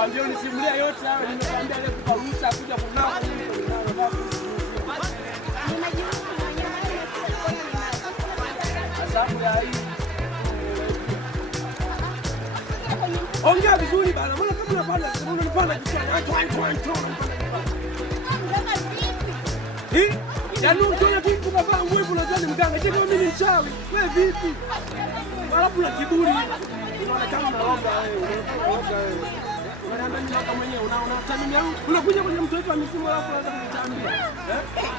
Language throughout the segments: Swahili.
Nikwambia unisimulia yote hayo, nimekwambia leo kwa ruhusa kuja kunao sababu ya hii. Ongea vizuri bana, mbona kama unapanda kichwani? Hii? Yaani ukiona tu kuvaa nguo hivi unajua ni mganga. Je, kama mimi ni mchawi? Wewe vipi? Alafu na kiburi. Unaonekana unaomba wewe. Unaanza kama mwenyewe unatamia yangu. Unakuja kwenye mtu wetu wa misimu alafu unaanza kunitambia.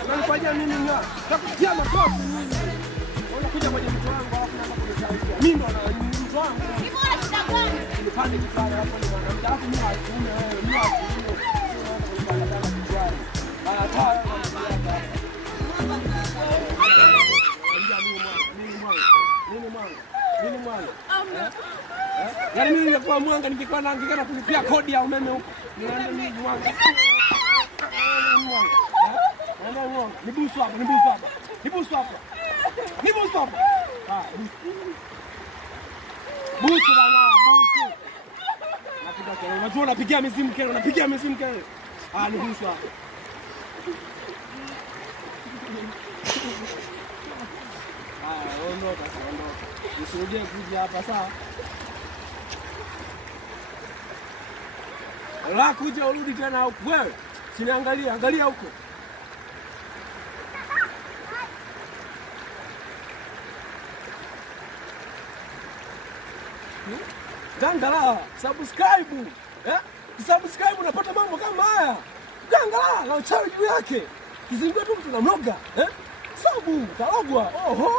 Unanifanyia mimi ng'aa. Takutia makofi mimi. Unakuja kwenye mtu wangu alafu unaanza kunitambia. Mimi ndo na mtu wangu. Mimi wana shida gani? Nipande kichwani hapo ni mwanamke. Alafu mimi hatume wewe. Mimi hatume. Unaanza kunipanda kichwani. Yaani mimi ningekuwa mwanga ningekuwa naangikana kulipia kodi ya umeme huko. Niende mimi mwanga. Nibusu hapa. Busu bana, busu. Napiga kelele. Unajua unapigia mizimu kelele. Nibusu hapa. Ondoka. Usirudie kuja hapa sawa? La kuja urudi tena huko. Wewe, siniangalia, angalia huko. Gangala, subscribe. Subscribe unapata mambo kama haya. Gangala, na uchawi juu yake. Kizingua tu mtu namloga, Sabu, kalogwa. Oho.